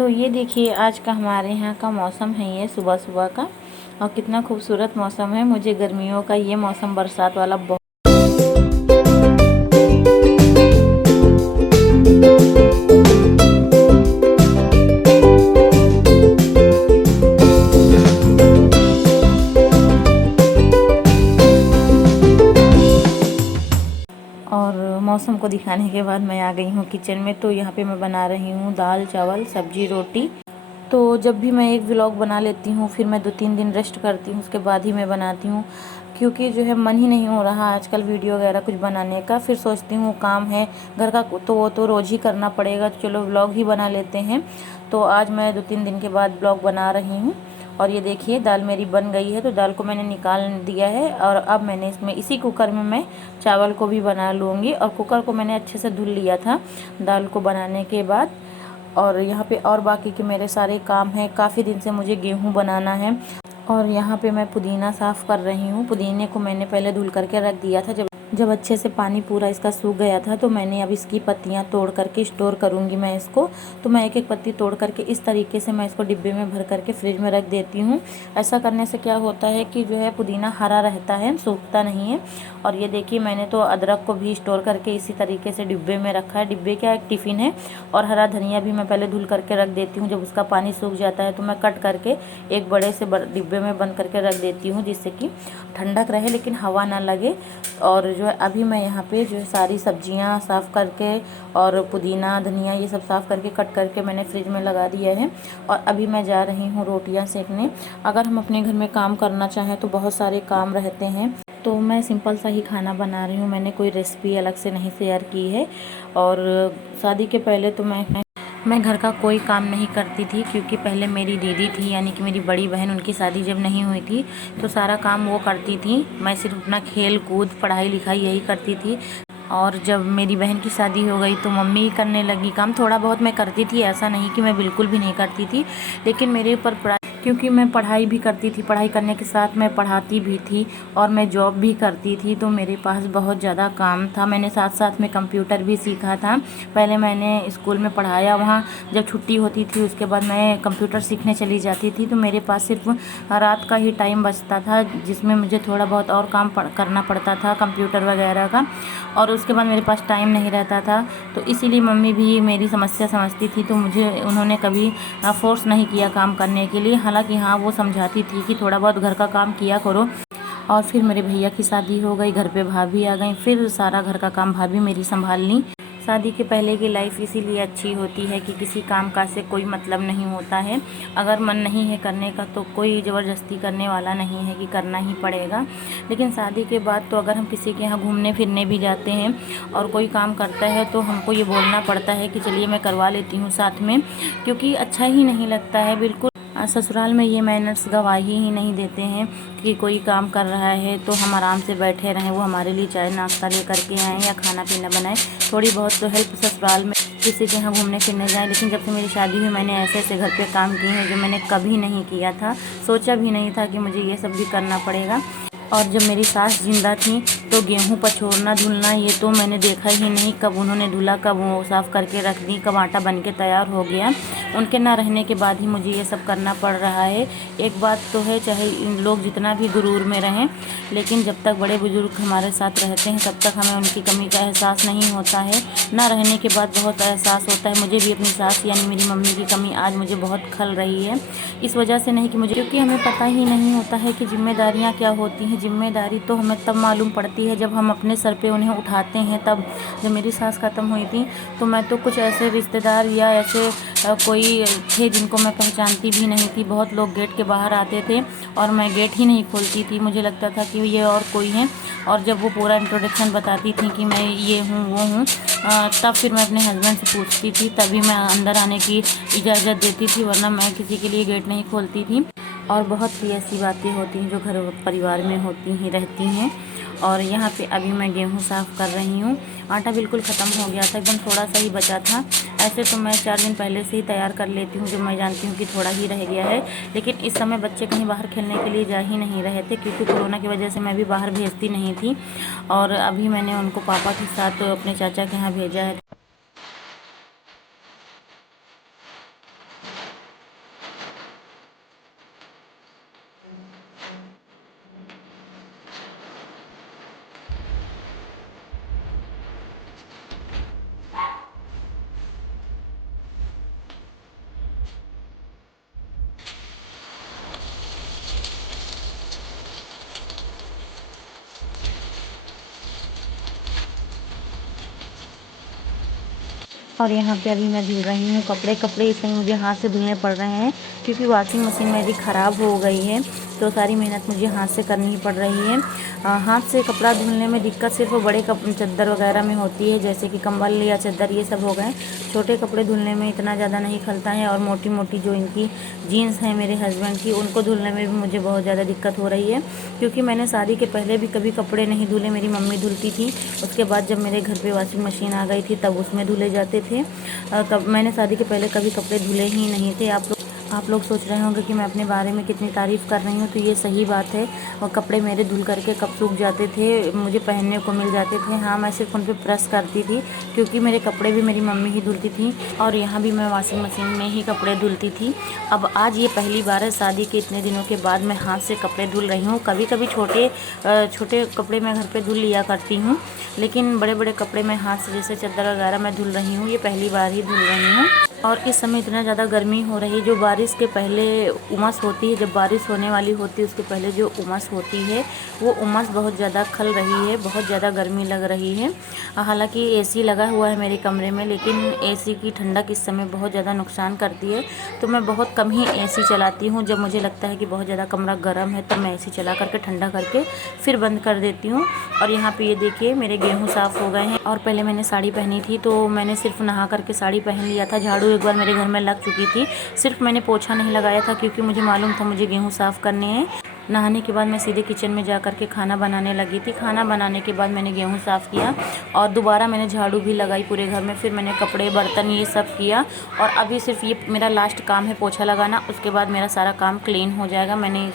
तो ये देखिए आज का हमारे यहाँ का मौसम है, ये सुबह सुबह का, और कितना खूबसूरत मौसम है। मुझे गर्मियों का ये मौसम, बरसात वाला बहुत और मौसम को दिखाने के बाद मैं आ गई हूँ किचन में। तो यहाँ पे मैं बना रही हूँ दाल चावल सब्जी रोटी। तो जब भी मैं एक व्लॉग बना लेती हूँ फिर मैं 2-3 दिन रेस्ट करती हूँ, उसके बाद ही मैं बनाती हूँ, क्योंकि जो है मन ही नहीं हो रहा आजकल वीडियो वगैरह कुछ बनाने का। फिर सोचती हूँ काम है घर का तो वो तो रोज़ ही करना पड़ेगा, तो चलो व्लॉग ही बना लेते हैं। तो आज मैं 2-3 दिन के बाद व्लॉग बना रही हूँ। और ये देखिए दाल मेरी बन गई है, तो दाल को मैंने निकाल दिया है और अब मैंने इसमें इसी कुकर में मैं चावल को भी बना लूँगी। और कुकर को मैंने अच्छे से धुल लिया था दाल को बनाने के बाद। और यहाँ पे और बाकी के मेरे सारे काम हैं, काफ़ी दिन से मुझे गेहूँ बनाना है। और यहाँ पे मैं पुदीना साफ़ कर रही हूँ। पुदीने को मैंने पहले धुल करके रख दिया था, जब अच्छे से पानी पूरा इसका सूख गया था। तो मैंने अब इसकी पत्तियाँ तोड़ करके स्टोर करूँगी मैं इसको। तो मैं एक एक पत्ती तोड़ करके इस तरीके से मैं इसको डिब्बे में भर करके फ्रिज में रख देती हूँ। ऐसा करने से क्या होता है कि जो है पुदीना हरा रहता है, सूखता नहीं है। और ये देखिए मैंने तो अदरक को भी स्टोर करके इसी तरीके से डिब्बे में रखा है। डिब्बे क्या एक टिफ़िन है। और हरा धनिया भी मैं पहले धुल करके रख देती हूँ, जब उसका पानी सूख जाता है तो मैं कट करके एक बड़े से डिब्बे में बंद करके रख देती हूँ, जिससे कि ठंडक रहे लेकिन हवा ना लगे। और जो है अभी मैं यहाँ पे जो है सारी सब्जियाँ साफ़ करके और पुदीना धनिया ये सब साफ़ करके कट करके मैंने फ्रिज में लगा दिया है। और अभी मैं जा रही हूँ रोटियाँ सेकने। अगर हम अपने घर में काम करना चाहें तो बहुत सारे काम रहते हैं, तो मैं सिंपल सा ही खाना बना रही हूँ। मैंने कोई रेसिपी अलग से नहीं शेयर की है। और शादी के पहले तो मैं घर का कोई काम नहीं करती थी, क्योंकि पहले मेरी दीदी थी यानी कि मेरी बड़ी बहन, उनकी शादी जब नहीं हुई थी तो सारा काम वो करती थी। मैं सिर्फ अपना खेल कूद पढ़ाई लिखाई यही करती थी। और जब मेरी बहन की शादी हो गई तो मम्मी ही करने लगी काम। थोड़ा बहुत मैं करती थी, ऐसा नहीं कि मैं बिल्कुल भी नहीं करती थी, लेकिन मेरे ऊपर क्योंकि मैं पढ़ाई भी करती थी, पढ़ाई करने के साथ मैं पढ़ाती भी थी और मैं जॉब भी करती थी, तो मेरे पास बहुत ज़्यादा काम था। मैंने साथ साथ में कंप्यूटर भी सीखा था। पहले मैंने स्कूल में पढ़ाया, वहाँ जब छुट्टी होती थी उसके बाद मैं कंप्यूटर सीखने चली जाती थी। तो मेरे पास सिर्फ रात का ही टाइम बचता था, जिसमें मुझे थोड़ा बहुत और काम करना पड़ता था कंप्यूटर वगैरह का, और उसके बाद मेरे पास टाइम नहीं रहता था। तो इसीलिए मम्मी भी मेरी समस्या समझती थी, तो मुझे उन्होंने कभी फोर्स नहीं किया काम करने के लिए। हालांकि हाँ, वो समझाती थी कि थोड़ा बहुत घर का काम किया करो। और फिर मेरे भैया की शादी हो गई, घर पे भाभी आ गई, फिर सारा घर का काम भाभी मेरी संभाल ली। शादी के पहले की लाइफ इसीलिए अच्छी होती है कि किसी काम काज से कोई मतलब नहीं होता है। अगर मन नहीं है करने का तो कोई ज़बरदस्ती करने वाला नहीं है कि करना ही पड़ेगा। लेकिन शादी के बाद तो अगर हम किसी के यहाँ घूमने फिरने भी जाते हैं और कोई काम करता है तो हमको ये बोलना पड़ता है कि चलिए मैं करवा लेती हूँ साथ में, क्योंकि अच्छा ही नहीं लगता है बिल्कुल। ससुराल में ये मैनर्स गवाही ही नहीं देते हैं कि कोई काम कर रहा है तो हम आराम से बैठे रहें, वो हमारे लिए चाय नाश्ता ले करके आएँ या खाना पीना बनाएं। थोड़ी बहुत तो हेल्प ससुराल में किसी के यहाँ घूमने फिरने जाएं। लेकिन जब से मेरी शादी हुई मैंने ऐसे ऐसे घर पे काम किए हैं जो मैंने कभी नहीं किया था, सोचा भी नहीं था कि मुझे ये सब भी करना पड़ेगा। और जब मेरी सास जिंदा थी तो गेहूँ पछोड़ना धुलना ये तो मैंने देखा ही नहीं, कब उन्होंने धुला, कब वो साफ़ करके रख दी, कब आटा बन के तैयार हो गया। उनके ना रहने के बाद ही मुझे ये सब करना पड़ रहा है। एक बात तो है, चाहे इन लोग जितना भी गुरूर में रहें, लेकिन जब तक बड़े बुजुर्ग हमारे साथ रहते हैं तब तक हमें उनकी कमी का एहसास नहीं होता है। ना रहने के बाद बहुत एहसास होता है। मुझे भी अपनी सास यानी मेरी मम्मी की कमी आज मुझे बहुत खल रही है। इस वजह से नहीं कि मुझे, क्योंकि हमें पता ही नहीं होता है कि जिम्मेदारियाँ क्या होती हैं। जिम्मेदारी तो हमें तब मालूम पड़ती है जब हम अपने सर पे उन्हें उठाते हैं तब। जब मेरी सास ख़त्म हुई थी तो मैं तो कुछ ऐसे रिश्तेदार या ऐसे कोई थे जिनको मैं पहचानती भी नहीं थी। बहुत लोग गेट के बाहर आते थे और मैं गेट ही नहीं खोलती थी, मुझे लगता था कि ये और कोई है। और जब वो पूरा इंट्रोडक्शन बताती थी कि मैं ये हूँ वो हूँ, तब फिर मैं अपने हस्बैंड से पूछती थी, तभी मैं अंदर आने की इजाज़त देती थी, वरना मैं किसी के लिए गेट नहीं खोलती थी। और बहुत सी ऐसी बातें होती हैं जो घर परिवार में होती ही रहती हैं। और यहाँ पे अभी मैं गेहूँ साफ़ कर रही हूँ। आटा बिल्कुल ख़त्म हो गया था, एकदम थोड़ा सा ही बचा था। ऐसे तो मैं 4 दिन पहले से ही तैयार कर लेती हूँ जब मैं जानती हूँ कि थोड़ा ही रह गया है। लेकिन इस समय बच्चे कहीं बाहर खेलने के लिए जा ही नहीं रहे थे, क्योंकि कोरोना की वजह से मैं भी बाहर भेजती नहीं थी। और अभी मैंने उनको पापा के साथ अपने चाचा के यहाँ भेजा है। और यहाँ पे अभी मैं धुल रही हूँ कपड़े। कपड़े इसलिए मुझे हाथ से धुलने पड़ रहे हैं क्योंकि वॉशिंग मशीन मेरी ख़राब हो गई है, तो सारी मेहनत मुझे हाथ से करनी पड़ रही है। हाथ से कपड़ा धुलने में दिक्कत सिर्फ बड़े चादर वगैरह में होती है, जैसे कि कंबल या चादर ये सब हो गए। छोटे कपड़े धुलने में इतना ज़्यादा नहीं खलता है। और मोटी मोटी जो इनकी जीन्स हैं मेरे हस्बैंड की, उनको धुलने में भी मुझे बहुत ज़्यादा दिक्कत हो रही है, क्योंकि मैंने शादी के पहले भी कभी कपड़े नहीं धुले, मेरी मम्मी धुलती थी। उसके बाद जब मेरे घर पे वॉशिंग मशीन आ गई थी तब उसमें धुले जाते थे। तब मैंने शादी के पहले कभी कपड़े धुले ही नहीं थे। आप लोग सोच रहे होंगे कि मैं अपने बारे में कितनी तारीफ़ कर रही हूँ, तो ये सही बात है। और कपड़े मेरे धुल करके कब सूख जाते थे, मुझे पहनने को मिल जाते थे। हाँ, मैं सिर्फ उन पर प्रेस करती थी क्योंकि मेरे कपड़े भी मेरी मम्मी ही धुलती थी और यहाँ भी मैं वॉशिंग मशीन में ही कपड़े धुलती थी। अब आज ये पहली बार है शादी के इतने दिनों के बाद मैं हाथ से कपड़े धुल रही हूँ। कभी कभी छोटे कपड़े मैं घर पर धुल लिया करती हूँ, लेकिन बड़े बड़े कपड़े मैं हाथ से, जैसे चादर वगैरह मैं धुल रही हूँ, ये पहली बार ही धुल रही हूँ। और इस समय इतना ज़्यादा गर्मी हो रही है, जो बारिश के पहले उमस होती है, जब बारिश होने वाली होती है उसके पहले जो उमस होती है, वो उमस बहुत ज़्यादा खल रही है, बहुत ज़्यादा गर्मी लग रही है। हालांकि एसी लगा हुआ है मेरे कमरे में, लेकिन एसी की ठंडक इस समय बहुत ज़्यादा नुकसान करती है, तो मैं बहुत कम ही एसी चलाती हूँ। जब मुझे लगता है कि बहुत ज़्यादा कमरा गर्म है, तब मैं एसी चला करके ठंडा करके फिर बंद कर देती हूँ। और यहाँ पे ये देखिए मेरे गेहूँ साफ़ हो गए हैं। और पहले मैंने साड़ी पहनी थी, तो मैंने सिर्फ नहा करके साड़ी पहन लिया था। झाड़ू एक बार मेरे घर में लग चुकी थी, सिर्फ मैंने पोछा नहीं लगाया था क्योंकि मुझे मालूम था मुझे गेहूँ साफ़ करने हैं। नहाने के बाद मैं सीधे किचन में जा कर के खाना बनाने लगी थी। खाना बनाने के बाद मैंने गेहूँ साफ़ किया और दोबारा मैंने झाड़ू भी लगाई पूरे घर में। फिर मैंने कपड़े बर्तन ये सब किया और अभी सिर्फ ये मेरा लास्ट काम है पोछा लगाना, उसके बाद मेरा सारा काम क्लीन हो जाएगा। मैंने